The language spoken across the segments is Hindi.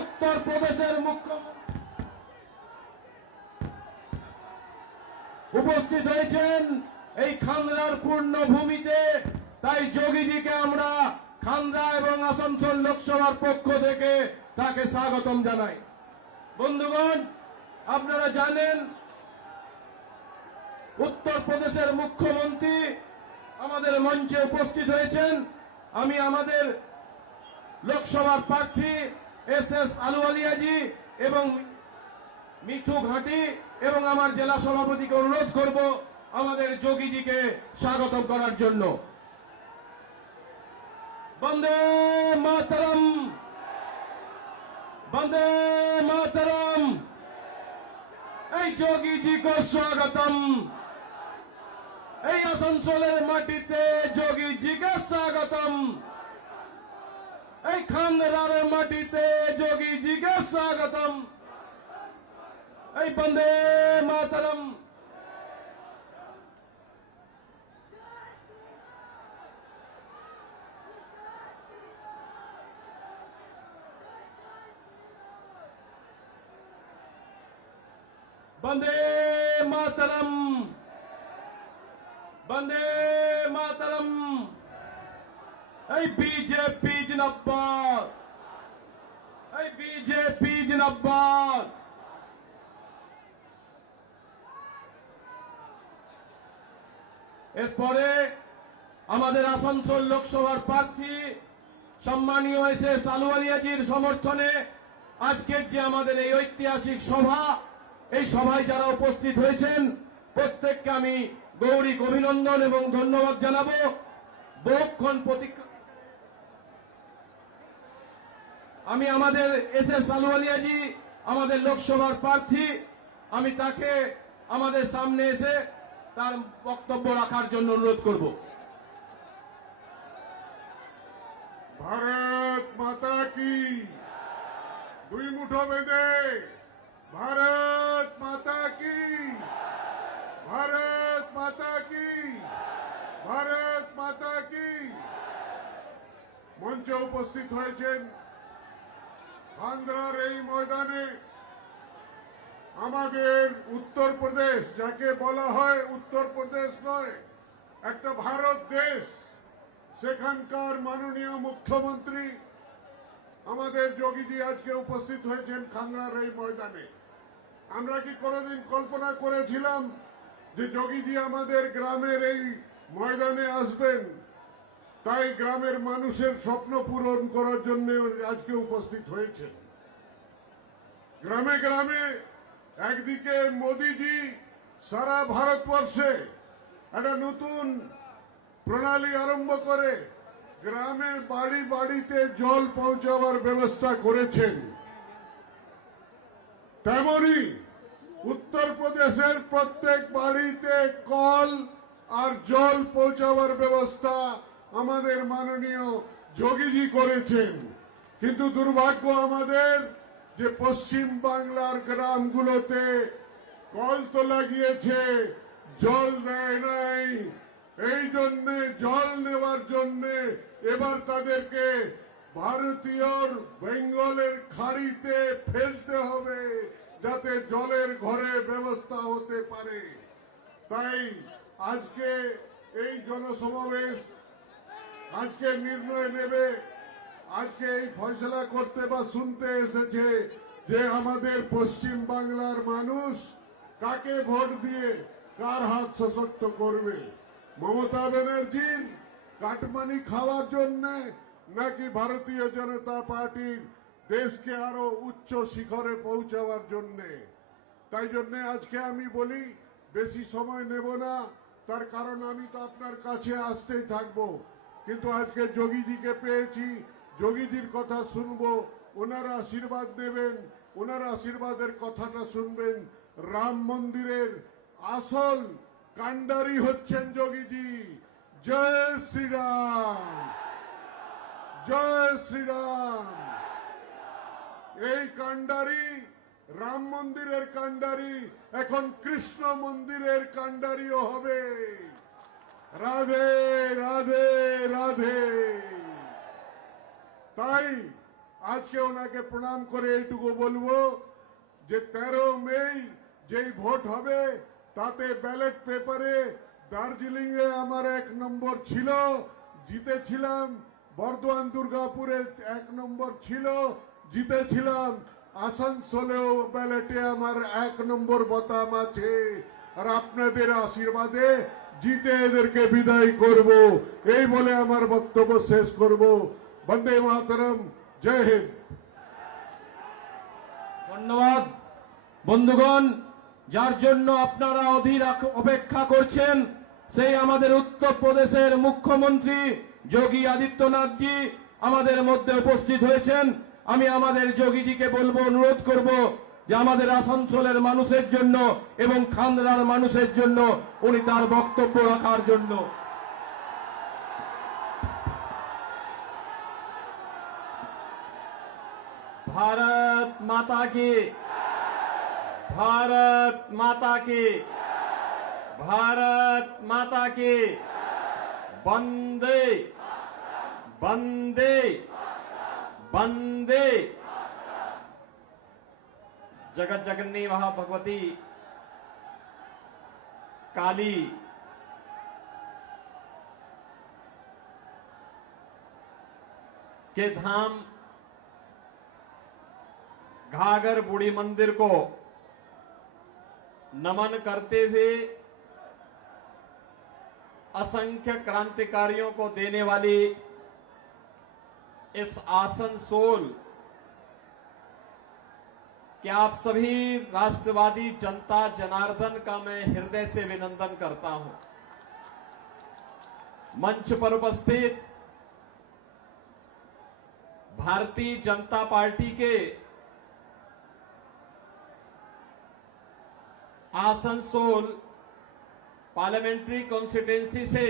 উত্তর প্রদেশের মুখ্যমন্ত্রী উপস্থিত হয়েছেন এই খান্ডার পূর্ণভূমিতে। তাই যোগীজিকে আমরা খান্ডা এবং আসানসোল লোকসভার পক্ষ থেকে তাকে স্বাগতম জানাই। বন্ধুগণ, আপনারা জানেন উত্তর প্রদেশের মুখ্যমন্ত্রী আমাদের মঞ্চে উপস্থিত হয়েছেন। আমি আমাদের লোকসভার প্রার্থী এস আলুওয়ালিয়াজি এবং মিঠু ঘাটি এবং আমার জেলা সভাপতিকে অনুরোধ করব আমাদের যোগীজিকে স্বাগত করার জন্য। বন্দে মাতরম, বন্দে মাতরম। এই যোগীজি को স্বাগতম। এই আসানসোলের মাটিতে যোগীজিকে স্বাগতম। এই খান্ডার মাটিতে যোগীজিকে স্বাগতম। এই বন্দে মাতরম। বন্দে মাতরম, বন্দে মাতরম। এই বিজেপি জিন্দাবাদ, এই বিজেপি জিন্দাবাদ। এরপরে আমাদের আসানসোল লোকসভার প্রার্থী সম্মানীয় এস আলুওয়ালিয়াজির সমর্থনে আজকের যে আমাদের এই ঐতিহাসিক সভা, এই সভায় যারা উপস্থিত হয়েছেন প্রত্যেককে আমি গৌরী অভিনন্দন এবং ধন্যবাদ জানাবো। বহুক্ষণ প্রতীক্ষা আমি আমাদের এস আলুওয়ালিয়াজি আমাদের লোকসভার প্রার্থী, আমি তাকে আমাদের সামনে এসে তার বক্তব্য রাখার জন্য অনুরোধ করব। ভারত মাতা কি, দুই মুঠো বেঁধে ভারত মাতা কি, ভারত মাতা কি, ভারত মাতা কি। মঞ্চে উপস্থিত হয়েছেন খান্ডার এই ময়দানে আমাদের উত্তরপ্রদেশ, যাকে বলা হয় উত্তরপ্রদেশ নয়, একটা ভারত দেশ, সেখানকার মাননীয় মুখ্যমন্ত্রী আমাদের যোগীজি আজকে উপস্থিত হয়েছেন খান্ডার এই ময়দানে। আমরা কি কোনোদিন কল্পনা করেছিলাম যে যোগীজি আমাদের গ্রামের এই ময়দানে আসবেন? তাই গ্রামের মানুষের স্বপ্ন পূরণ করার জন্য আজকে উপস্থিত হয়েছেন। গ্রামে গ্রামে একদিকে মোদিজি সারা ভারতবর্ষে একটা নতুন প্রণালী আরম্ভ করে গ্রামে বাড়ি বাড়িতে জল পৌঁছাবার ব্যবস্থা করেছেন, তেমনি উত্তরপ্রদেশের প্রত্যেক বাড়িতে কল আর জল পৌঁছাবার ব্যবস্থা আমাদের মাননীয় যোগীজি করেছেন। কিন্তু দুর্ভাগ্য আমাদের যে পশ্চিম বাংলার গ্রামগুলোতে কল তো লাগিয়েছে, জল দেয় নাই। এই জন্য জল নেওয়ার জন্য এবার তাদেরকে ভারতীয় বেঙ্গলের খাড়িতে ফেলতে হবে যাতে জলের ঘরে ব্যবস্থা হতে পারে। তাই আজকে এই জনসমাবেশ আজকে নির্ণয় নেবে, আজকে এই ফয়সলা করতে বা শুনতে এসেছে যে আমাদের পশ্চিম বাংলার মানুষ কাকে ভোট দিয়ে কার হাত সশক্ত করবে, মমতা ব্যানার্জির কাটমানি খাওয়ার জন্য নাকি ভারতীয় জনতা পার্টির দেশকে আরো উচ্চ শিখরে পৌঁছাবার জন্য। তাই জন্য আজকে আমি বলি বেশি সময় নেব না, তার কারণ আমি তো আপনার কাছে আসতেই থাকবো। কিন্তু আজকে যোগীজিকে পেয়েছি, যোগীজির কথা শুনবো, ওনার আশীর্বাদ দেবেন, ওনার আশীর্বাদের কথাটা শুনবেন। রাম মন্দিরের আসল কান্ডারি হচ্ছেন যোগীজি। জয় শ্রীরাম, জয় শ্রীরাম। এই কান্ডারি, রাম মন্দিরের কান্ডারি এখন কৃষ্ণ মন্দিরের কান্ডারিও হবে। রাধে রাধে রাধে। তাই আজকে ওনাকে প্রণাম করে এইটুকু বলবো যে 13 মে যেই ভোট হবে তাতে ব্যালট পেপারে দার্জিলিং এ আমার 1 নম্বর ছিল, জিতেছিলাম। বর্ধমান দুর্গাপুরে 1 নম্বর ছিল, জিতেছিলাম। আসানসোলেও ব্যালটে আমার 1 নম্বর বোতাম আছে। আর আপনাদের আশীর্বাদে জিতে এদেরকে বিদায় করব, এই বলে আমার বক্তব্য শেষ করব। বন্দে মাতরম, জয় হিন্দ। ধন্যবাদ বন্ধুগণ, যার জন্য আপনারা অধীর অপেক্ষা করছেন সেই আমাদের উত্তরপ্রদেশের মুখ্যমন্ত্রী যোগী আদিত্যনাথজি আমাদের মধ্যে উপস্থিত হয়েছেন। আমি আমাদের যোগীজিকে বলবো, অনুরোধ করব যে আমাদের আসানসোলের মানুষের জন্য এবং খান্ডার মানুষের জন্য উনি তার বক্তব্য রাখার জন্য। भारत माता की, भारत माता की, भारत माता की। वंदे वंदे वंदे। जगत जगन्नी महाभगवती काली के धाम घाघर बूढ़ी मंदिर को नमन करते हुए असंख्य क्रांतिकारियों को देने वाली इस आसनसोल कि आप सभी राष्ट्रवादी जनता जनार्दन का मैं हृदय से अभिनंदन करता हूं। मंच पर उपस्थित भारतीय जनता पार्टी के आसनसोल पार्लियामेंट्री कॉन्स्टिट्यूंसी से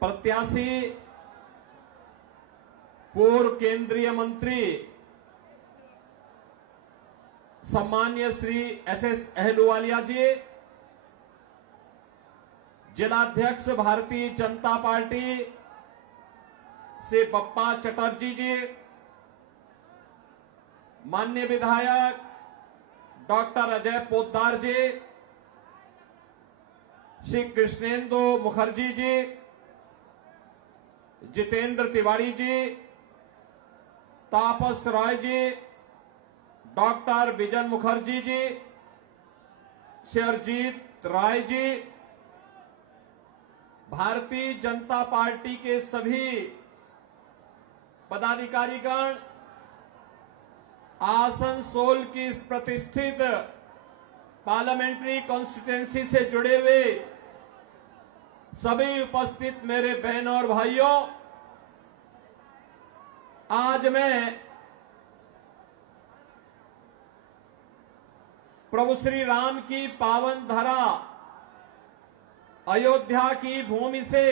प्रत्याशी पूर्व केंद्रीय मंत्री सम्मान्य श्री एस अहलुवालिया जी, जिलाध्यक्ष भारतीय जनता पार्टी से बप्पा चटर्जी जी, माननीय विधायक डॉक्टर अजय पोद्दार जी, श्री कृष्णेंदु मुखर्जी जी, जितेंद्र तिवारी जी, तापस रॉय जी, डॉक्टर बिजन मुखर्जी जी, शेरजीत राय जी, भारतीय जनता पार्टी के सभी पदाधिकारीगण, आसनसोल की इस प्रतिष्ठित पार्लियामेंट्री कॉन्स्टिट्यूंसी से जुड़े हुए सभी उपस्थित मेरे बहनों और भाइयों, आज मैं प्रभु श्री राम की पावन धरा अयोध्या की भूमि से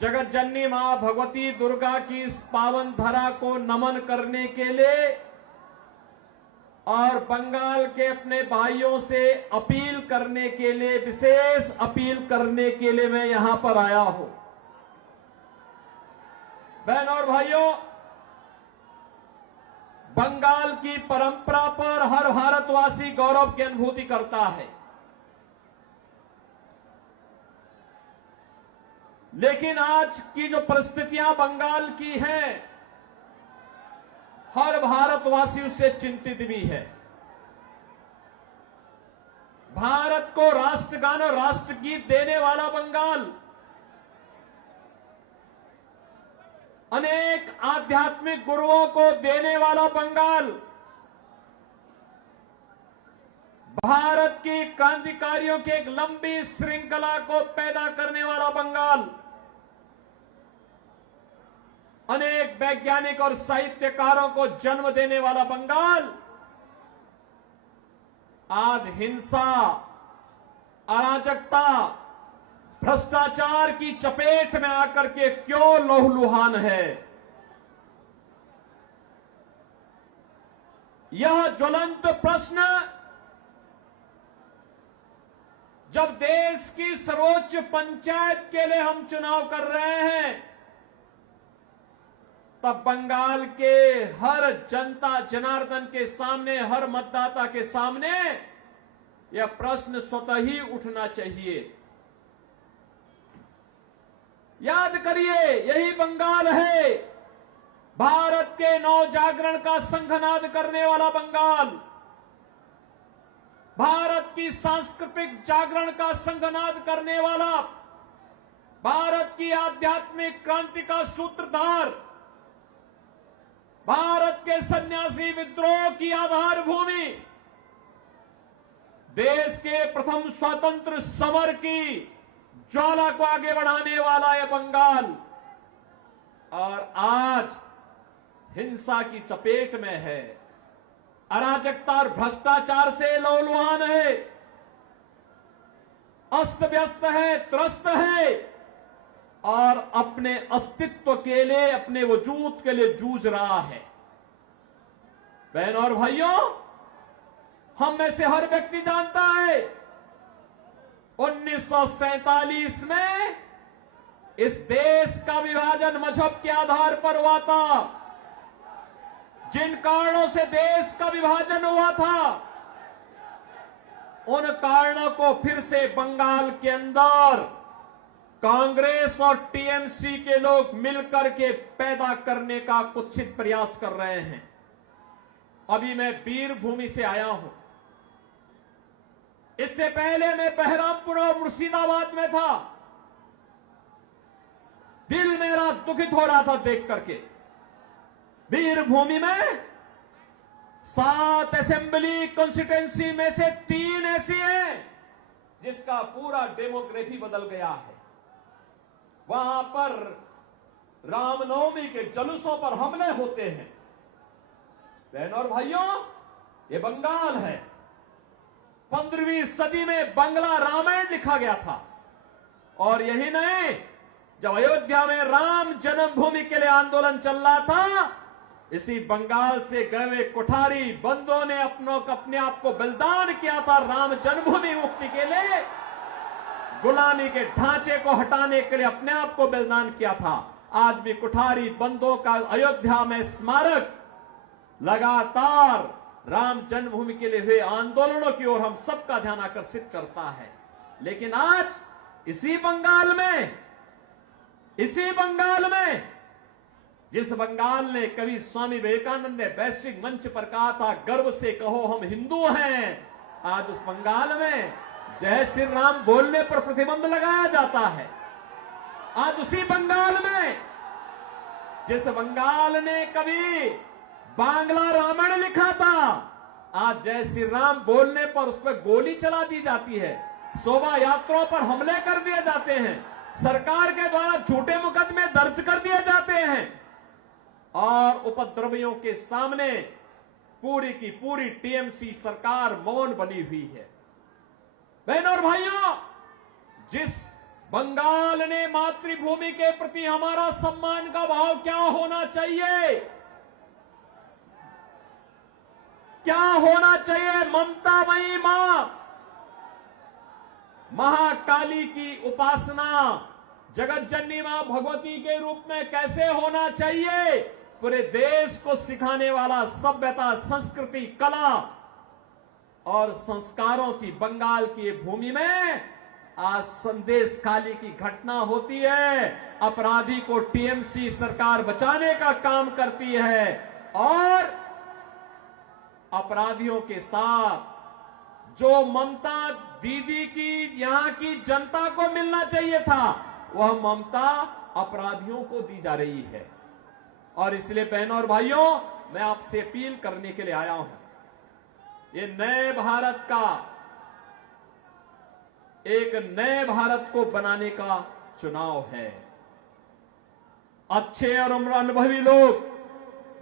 जगत जननी मां भगवती दुर्गा की इस पावन धरा को नमन करने के लिए और बंगाल के अपने भाइयों से अपील करने के लिए, विशेष अपील करने के लिए मैं यहां पर आया हूं। बहन और भाइयों, बंगाल की परंपरा पर हर भारतवासी गौरव की अनुभूति करता है, लेकिन आज की जो परिस्थितियां बंगाल की हैं, हर भारतवासी उससे चिंतित भी है। भारत को राष्ट्रगान और राष्ट्रगीत देने वाला बंगाल, अनेक आध्यात्मिक गुरुओं को देने वाला बंगाल, भारत की क्रांतिकारियों की एक लंबी श्रृंखला को पैदा करने वाला बंगाल, अनेक वैज्ञानिक और साहित्यकारों को जन्म देने वाला बंगाल आज हिंसा, अराजकता, भ्रष्टाचार की चपेट में आकर के क्यों लहूलुहान है। यह ज्वलंत प्रश्न जब देश की सर्वोच्च पंचायत के लिए हम चुनाव कर रहे हैं, तब बंगाल के हर जनता जनार्दन के सामने, हर मतदाता के सामने यह प्रश्न स्वतः ही उठना चाहिए। याद करिए, यही बंगाल है, भारत के नव जागरण का शंखनाद करने वाला बंगाल, भारत की सांस्कृतिक जागरण का शंखनाद करने वाला, भारत की आध्यात्मिक क्रांति का सूत्रधार, भारत के सन्यासी विद्रोह की आधार भूमि, देश के प्रथम स्वतंत्र समर की ज्वाला को आगे बढ़ाने वाला है बंगाल, और आज हिंसा की चपेट में है, अराजकता और भ्रष्टाचार से लहूलुहान है, अस्त व्यस्त है, त्रस्त है और अपने अस्तित्व के लिए, अपने वजूद के लिए जूझ रहा है। बहनों और भाइयों, हम में से हर व्यक्ति जानता है 1947 में इस देश का विभाजन मजहब के आधार पर हुआ था। जिन कारणों से देश का विभाजन हुआ था, उन कारणों को फिर से बंगाल के अंदर कांग्रेस और टीएमसी के लोग मिलकर के पैदा करने का कुत्सित प्रयास कर रहे हैं। अभी मैं वीरभूमि से आया हूं, इससे पहले मैं बहरामपुर और मुर्शिदाबाद में था। दिल मेरा दुखित हो रहा था देख करके। वीरभूमि में 7 असेंबली कॉन्स्टिट्यूंसी में से 3 ऐसी हैं जिसका पूरा डेमोग्राफी बदल गया है। वहां पर रामनवमी के जुलूसों पर हमले होते हैं। बहनों और भाइयों, ये बंगाल है। 15वीं सदी में बंगला रामायण लिखा गया था। और यही नहीं, जब अयोध्या में राम जन्मभूमि के लिए आंदोलन चल रहा था, इसी बंगाल से गए हुए कोठारी बंदों ने अपने आप को बलिदान किया था राम जन्मभूमि मुक्ति के लिए, गुलामी के ढांचे को हटाने के लिए अपने आप को बलिदान किया था। आज भी कोठारी बंदों का अयोध्या में स्मारक लगातार राम जन्मभूमि के लिए हुए आंदोलनों की ओर हम सबका ध्यान आकर्षित करता है। लेकिन आज इसी बंगाल में जिस बंगाल ने कभी स्वामी विवेकानंद ने वैश्विक मंच पर कहा था, गर्व से कहो हम हिंदू हैं, आज उस बंगाल में जय श्री राम बोलने पर प्रतिबंध लगाया जाता है। आज उसी बंगाल में, जिस बंगाल ने कभी बांग्ला रामायण लिखा था, आज जय श्री राम बोलने पर उस पर गोली चला दी जाती है, शोभा यात्राओं पर हमले कर दिए जाते हैं, सरकार के द्वारा झूठे मुकदमे दर्ज कर दिए जाते हैं और उपद्रवियों के सामने पूरी की पूरी टीएमसी सरकार मौन बनी हुई है। बहनों और भाइयों, जिस बंगाल ने मातृभूमि के प्रति हमारा सम्मान का भाव क्या होना चाहिए, क्या होना चाहिए, ममतामयी मां महाकाली की उपासना जगत जननी मां भगवती के रूप में कैसे होना चाहिए, पूरे देश को सिखाने वाला सभ्यता, संस्कृति, कला और संस्कारों की बंगाल की भूमि में आज संदेश खाली की घटना होती है। अपराधी को टीएमसी सरकार बचाने का काम करती है और अपराधियों के साथ जो ममता दीदी की यहां की जनता को मिलना चाहिए था, वह ममता अपराधियों को दी जा रही है। और इसलिए बहनों और भाइयों, मैं आपसे अपील करने के लिए आया हूं, ये नए भारत का, एक नए भारत को बनाने का चुनाव है। अच्छे और अनुभवी लोग,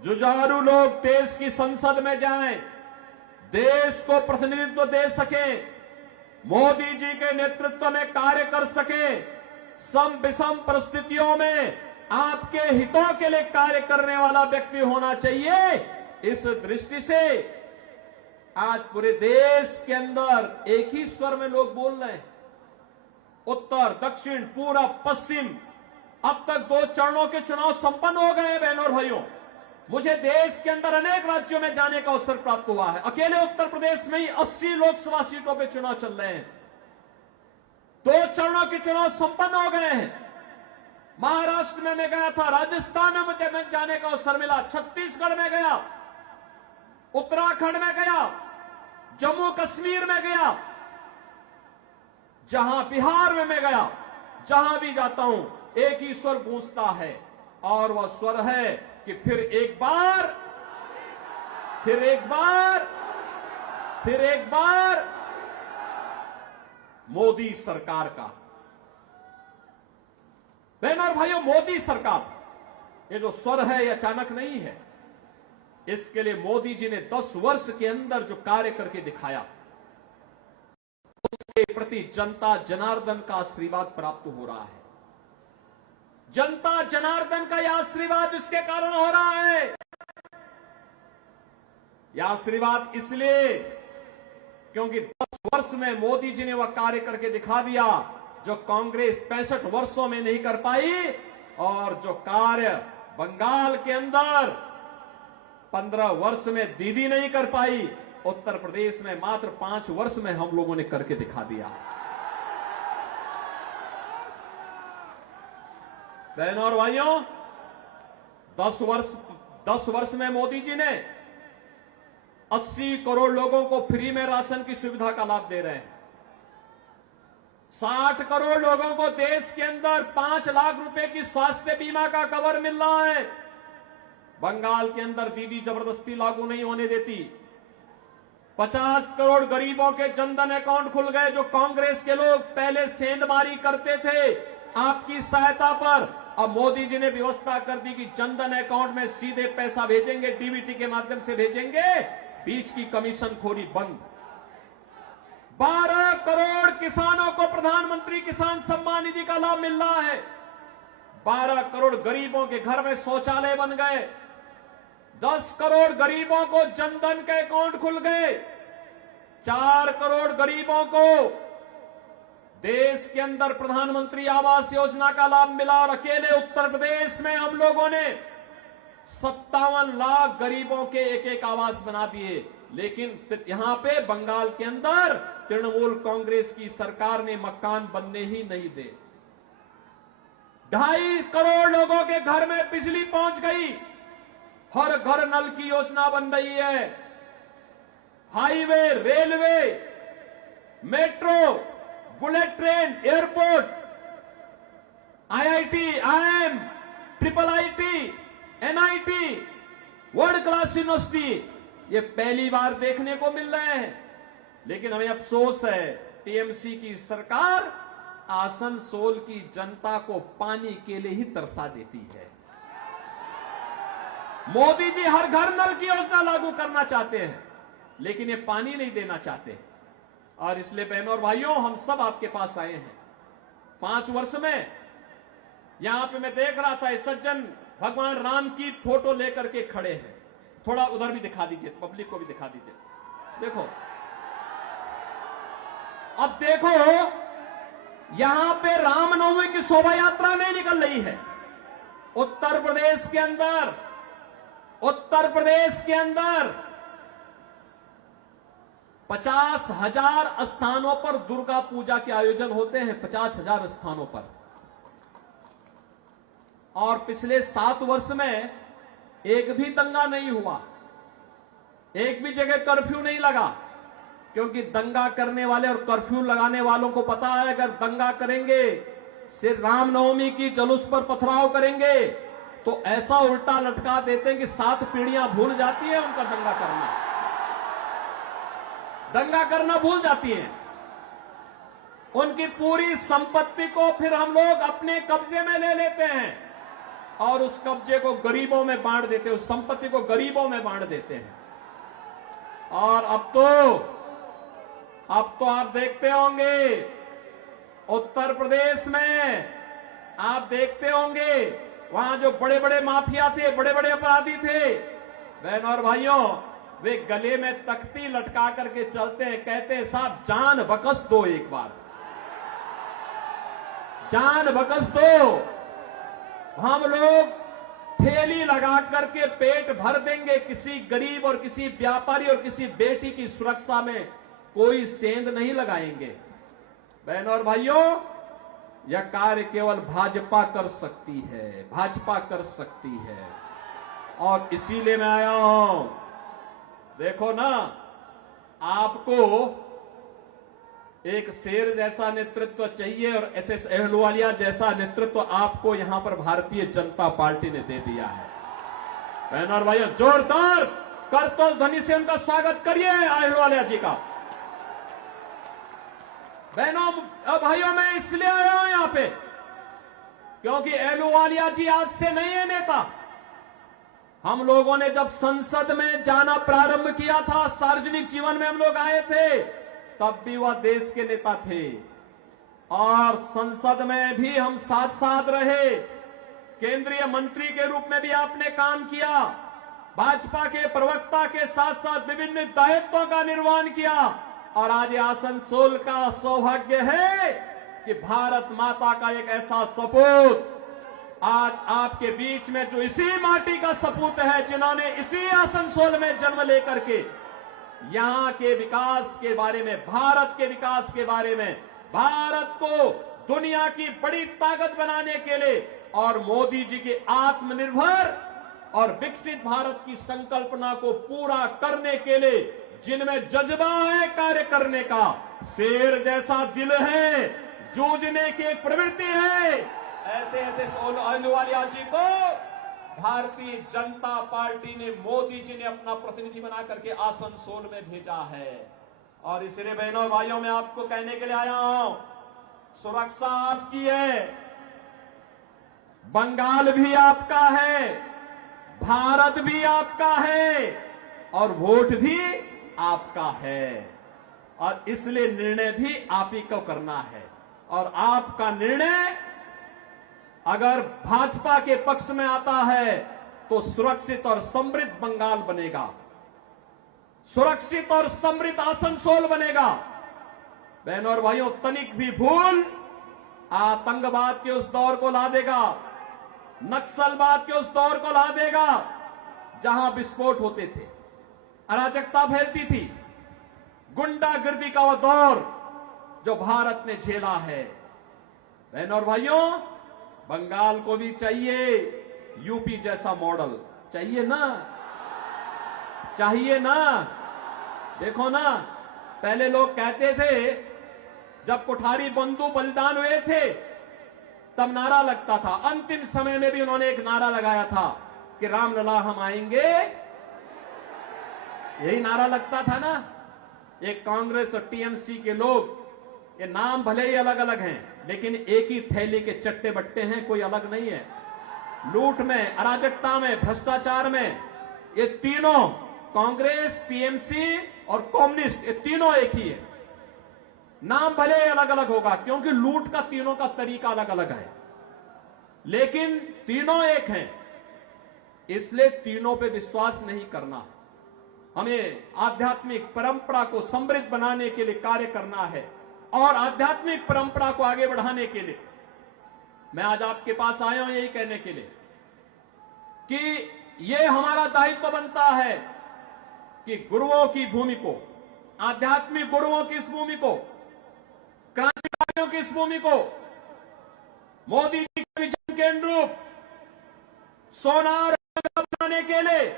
जुझारू लोग देश की संसद में जाएं, देश को प्रतिनिधित्व दे सके, मोदी जी के नेतृत्व में कार्य कर सके, सम विषम परिस्थितियों में आपके हितों के लिए कार्य करने वाला व्यक्ति होना चाहिए। इस दृष्टि से आज पूरे देश के अंदर एक ही स्वर में लोग बोल रहे हैं, उत्तर, दक्षिण, पूरब, पश्चिम, अब तक 2 चरणों के चुनाव संपन्न हो गए हैं बहनों और भाइयों। मुझे देश के अंदर अनेक राज्यों में जाने का अवसर प्राप्त हुआ है। अकेले उत्तर प्रदेश में ही 80 लोकसभा सीटों पे चुनाव चल रहे हैं। 2 चरणों के चुनाव संपन्न हो गए हैं। महाराष्ट्र में मैं गया था, राजस्थान में मुझे जाने का अवसर मिला, छत्तीसगढ़ में गया, उत्तराखंड में गया, जम्मू कश्मीर में गया, जहां बिहार में मैं गया, जहां भी जाता हूं एक ही स्वर गूंजता है, और वह स्वर है कि फिर एक बार मोदी सरकार का। बहनों और भाइयों, मोदी सरकार, ये जो स्वर है ये अचानक नहीं है। इसके लिए मोदी जी ने 10 वर्ष के अंदर जो कार्य करके दिखाया, उसके प्रति जनता जनार्दन का आशीर्वाद प्राप्त हो रहा है। जनता जनार्दन का यह आशीर्वाद इसके कारण हो रहा है। यह आशीर्वाद इसलिए क्योंकि 10 वर्ष में मोदी जी ने वह कार्य करके दिखा दिया जो कांग्रेस 65 वर्षों में नहीं कर पाई, और जो कार्य बंगाल के अंदर 15 वर्ष में दीदी नहीं कर पाई, उत्तर प्रदेश में मात्र 5 वर्ष में हम लोगों ने करके दिखा दिया। बहनों और भाइयों, 10 वर्ष में मोदी जी ने 80 करोड़ लोगों को फ्री में राशन की सुविधा का लाभ दे रहे हैं। 60 करोड़ लोगों को देश के अंदर 5 लाख रुपए की स्वास्थ्य बीमा का कवर मिल रहा है। बंगाल के अंदर दीदी जबरदस्ती लागू नहीं होने देती। 50 करोड़ गरीबों के जनधन अकाउंट खुल गए। जो कांग्रेस के लोग पहले सेंधमारी करते थे आपकी सहायता पर, अब मोदी जी ने व्यवस्था कर दी कि जनधन अकाउंट में सीधे पैसा भेजेंगे, डीबीटी के माध्यम से भेजेंगे, बीच की कमीशन खोरी बंद। 12 करोड़ किसानों को प्रधानमंत्री किसान सम्मान निधि का लाभ मिल रहा है। 12 करोड़ गरीबों के घर में शौचालय बन गए। 10 करोड़ गरीबों को जनधन के अकाउंट खुल गए। 4 करोड़ गरीबों को देश के अंदर प्रधानमंत्री आवास योजना का लाभ मिला, और अकेले उत्तर प्रदेश में हम लोगों ने 57 लाख गरीबों के एक आवास बना दिए। लेकिन यहां पे बंगाल के अंदर तृणमूल कांग्रेस की सरकार ने मकान बनने ही नहीं दे। 2.5 करोड़ लोगों के घर में बिजली पहुंच गई। हर घर नल की योजना बन रही है। Highway, railway, metro, bullet train, airport, IIT, IIM, IIIT, NIT, world class university, ये पहली बार देखने को मिल रहे हैं। लेकिन हमें अफसोस है, टीएमसी की सरकार आसनसोल की जनता को पानी के लिए ही तरसा देती है। मोदी जी हर घर नल की योजना लागू करना चाहते हैं, लेकिन ये पानी नहीं देना चाहते। और इसलिए बहनों और भाइयों, हम सब आपके पास आए हैं। 5 वर्ष में यहां पे मैं देख रहा था, इस सज्जन भगवान राम की फोटो लेकर के खड़े हैं। थोड़ा उधर भी दिखा दीजिए, पब्लिक को भी दिखा दीजिए। देखो, अब देखो, यहां पे रामनवमी की शोभा यात्रा नहीं निकल रही है। उत्तर प्रदेश के अंदर 50,000 स्थानों पर दुर्गा पूजा के आयोजन होते हैं। 50,000 स्थानों पर। और पिछले 7 वर्ष में एक भी दंगा नहीं हुआ, एक भी जगह कर्फ्यू नहीं लगा, क्योंकि दंगा करने वाले और कर्फ्यू लगाने वालों को पता है, अगर दंगा करेंगे, सिर्फ रामनवमी की जुलूस पर पथराव करेंगे, तो ऐसा उल्टा लटका देते हैं कि 7 पीढ़ियां भूल जाती है उनका दंगा करना भूल जाती हैं। उनकी पूरी संपत्ति को फिर हम लोग अपने कब्जे में ले लेते हैं और उस कब्जे को गरीबों में बांट देते हैं, उस संपत्ति को गरीबों में बांट देते हैं। और अब तो आप देखते होंगे, उत्तर प्रदेश में आप देखते होंगे, वहां जो बड़े बड़े माफिया थे, बड़े बड़े अपराधी थे, बहनों और भाइयों, वे गले में तख्ती लटका करके चलते हैं, कहते हैं साहब जान बकस दो, एक बार जान बकस दो। हम लोग ठेली लगा करके पेट भर देंगे, किसी गरीब और किसी व्यापारी और किसी बेटी की सुरक्षा में कोई सेंध नहीं लगाएंगे। बहनों और भाइयों, यह कार्य केवल भाजपा कर सकती है, भाजपा कर सकती है, और इसीलिए मैं आया हूं। देखो ना, आपको एक शेर जैसा नेतृत्व चाहिए और एसएस अहलुवालिया जैसा नेतृत्व आपको यहां पर भारतीय जनता पार्टी ने दे दिया है। बहनों और भाइयों, जोरदार करतल ध्वनि से उनका स्वागत करिए अहलुवालिया जी का। बहनों और भाइयों, मैं इसलिए आया हूं यहां पे क्योंकि अहलुवालिया जी आज से नहीं है नेता। हम लोगों ने जब संसद में जाना प्रारंभ किया था, सार्वजनिक जीवन में हम लोग आए थे, तब भी वह देश के नेता थे और संसद में भी हम साथ साथ रहे। केंद्रीय मंत्री के रूप में भी आपने काम किया, भाजपा के प्रवक्ता के साथ साथ विभिन्न दायित्वों का निर्वहन किया, और आज आसनसोल का सौभाग्य है कि भारत माता का एक ऐसा सपूत आज आपके बीच में, जो इसी माटी का सपूत है, जिन्होंने इसी आसनसोल में जन्म लेकर के यहां के विकास के बारे में, भारत के विकास के बारे में, भारत को दुनिया की बड़ी ताकत बनाने के लिए और मोदी जी के आत्मनिर्भर और विकसित भारत की संकल्पना को पूरा करने के लिए जिनमें जज्बा है कार्य करने का, शेर जैसा दिल है, जूझने की एक प्रवृत्ति है, ऐसे ऐसे अहलुवालिया जी को भारतीय जनता पार्टी ने, मोदी जी ने अपना प्रतिनिधि बना करके आसनसोल में भेजा है। और इसलिए बहनों भाइयों, मैं आपको कहने के लिए आया हूं, सुरक्षा आपकी है, बंगाल भी आपका है, भारत भी आपका है, और वोट भी आपका है, और इसलिए निर्णय भी आप ही को करना है। और आपका निर्णय अगर भाजपा के पक्ष में आता है तो सुरक्षित और समृद्ध बंगाल बनेगा, सुरक्षित और समृद्ध आसनसोल बनेगा। बहनों और भाइयों, तनिक भी भूल आतंकवाद के उस दौर को ला देगा, नक्सलवाद के उस दौर को ला देगा जहां विस्फोट होते थे, अराजकता फैलती थी, गुंडागर्दी का वह दौर जो भारत ने झेला है। बहनों और भाइयों, बंगाल को भी चाहिए यूपी जैसा मॉडल, चाहिए ना, चाहिए ना। देखो ना, पहले लोग कहते थे, जब कोठारी बंधु बलिदान हुए थे तब नारा लगता था, अंतिम समय में भी उन्होंने एक नारा लगाया था कि रामलला हम आएंगे, यही नारा लगता था ना। एक कांग्रेस और टीएमसी के लोग, ये नाम भले ही अलग अलग हैं लेकिन एक ही थैली के चट्टे बट्टे हैं, कोई अलग नहीं है। लूट में, अराजकता में, भ्रष्टाचार में, ये तीनों, कांग्रेस, टीएमसी और कम्युनिस्ट, ये तीनों एक ही है। नाम भले अलग अलग होगा क्योंकि लूट का तीनों का तरीका अलग अलग है, लेकिन तीनों एक हैं। इसलिए तीनों पे विश्वास नहीं करना, हमें आध्यात्मिक परंपरा को समृद्ध बनाने के लिए कार्य करना है और आध्यात्मिक परंपरा को आगे बढ़ाने के लिए मैं आज आपके पास आया हूं यही कहने के लिए कि यह हमारा दायित्व बनता है कि गुरुओं की भूमि को, आध्यात्मिक गुरुओं की इस भूमि को, क्रांतिकारियों की इस भूमि को मोदी जी के विजन के अनुरूप सोना बनाने के लिए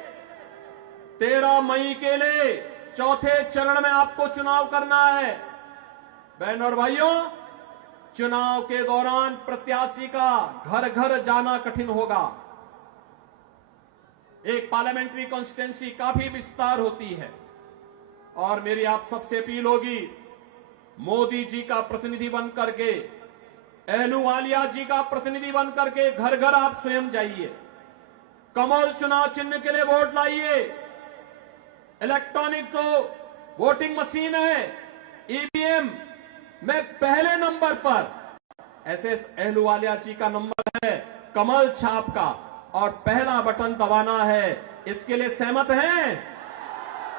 13 मई के लिए चौथे चरण में आपको चुनाव करना है। बहनों और भाइयों, चुनाव के दौरान प्रत्याशी का घर घर जाना कठिन होगा। एक पार्लियामेंट्री कॉन्स्टिट्यूंसी काफी विस्तार होती है और मेरी आप सबसे अपील होगी, मोदी जी का प्रतिनिधि बन करके, अहलुवालिया जी का प्रतिनिधि बन करके घर घर आप स्वयं जाइए, कमल चुनाव चिन्ह के लिए वोट लाइए। इलेक्ट्रॉनिक जो वोटिंग मशीन है, ईवीएम में पहले नंबर पर एसएस अहलुवालिया जी का नंबर है, कमल छाप का, और पहला बटन दबाना है। इसके लिए सहमत हैं?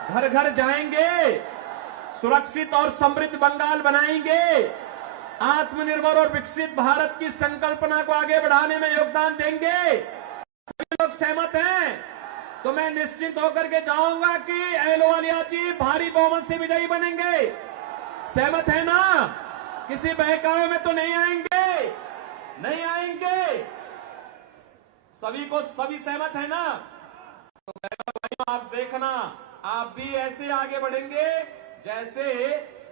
घर घर जाएंगे, सुरक्षित और समृद्ध बंगाल बनाएंगे, आत्मनिर्भर और विकसित भारत की संकल्पना को आगे बढ़ाने में योगदान देंगे। सभी लोग सहमत हैं तो मैं निश्चित होकर के जाऊंगा कि अहलुवालिया जी भारी बहुमत से विजयी बनेंगे। सहमत है ना? किसी बहकावे में तो नहीं आएंगे, नहीं आएंगे। सभी सहमत है ना? तो भाइयों आप देखना, आप भी ऐसे आगे बढ़ेंगे जैसे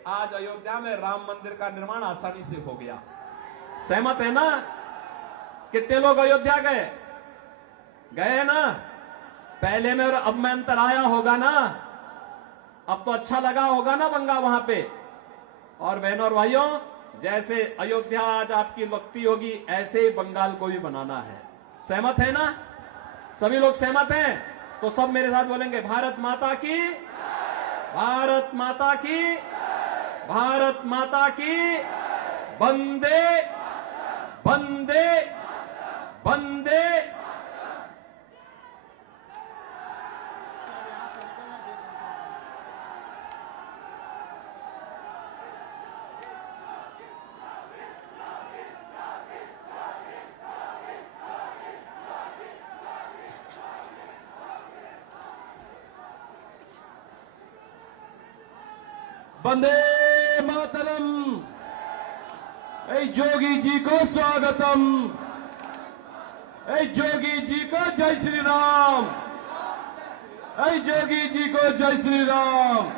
आज अयोध्या में राम मंदिर का निर्माण आसानी से हो गया। सहमत है ना? कितने लोग अयोध्या गए? गए ना? पहले में और अब में अंतर आया होगा ना? अब तो अच्छा लगा होगा ना बंगा वहां पे। और बहनों और भाइयों, जैसे अयोध्या आज आपकी लगती होगी ऐसे ही बंगाल को भी बनाना है। सहमत है ना? सभी लोग सहमत हैं तो सब मेरे साथ बोलेंगे, भारत माता की, भारत माता की, भारत माता की, वंदे वंदे वंदे। वंदे मातरम। जोगी जी को स्वागतम। जोगी जी को जय श्री राम। जोगी जी को जय श्री राम।